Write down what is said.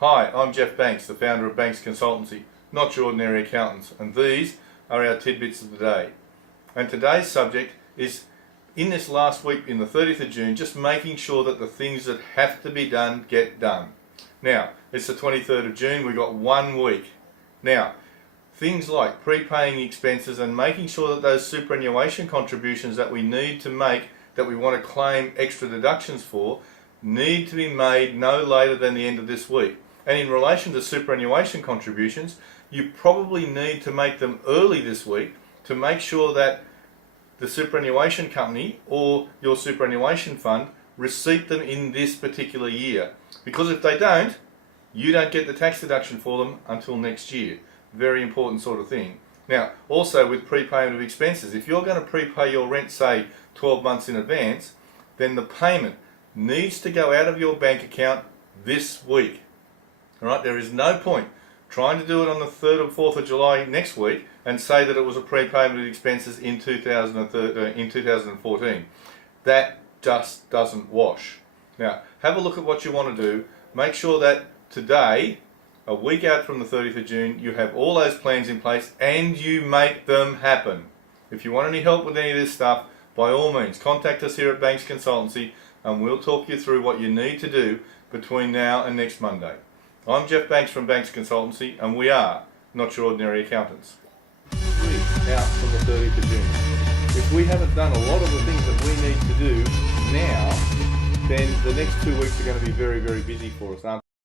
Hi, I'm Jeff Banks, the founder of Banks Consultancy, not your ordinary accountants, and these are our tidbits of the day. And today's subject is, in this last week, in the 30th of June, just making sure that the things that have to be done get done. Now, it's the 23rd of June, we've got 1 week. Now, things like prepaying expenses and making sure that those superannuation contributions that we need to make, that we want to claim extra deductions for, need to be made no later than the end of this week. And in relation to superannuation contributions, you probably need to make them early this week to make sure that the superannuation company or your superannuation fund receipt them in this particular year. Because if they don't, you don't get the tax deduction for them until next year. Very important sort of thing. Now, also with prepayment of expenses, if you're going to prepay your rent, say 12 months in advance, then the payment needs to go out of your bank account this week. Alright, there is no point trying to do it on the 3rd or 4th of July next week and say that it was a prepayment of expenses in 2014. That just doesn't wash. Now, have a look at what you want to do. Make sure that today, a week out from the 30th of June, you have all those plans in place and you make them happen. If you want any help with any of this stuff, by all means, contact us here at Banks Consultancy and we'll talk you through what you need to do between now and next Monday. I'm Jeff Banks from Banks Consultancy and we are not your ordinary accountants. Out from the 30th of June. If we haven't done a lot of the things that we need to do now, then the next 2 weeks are going to be very, very busy for us, aren't they?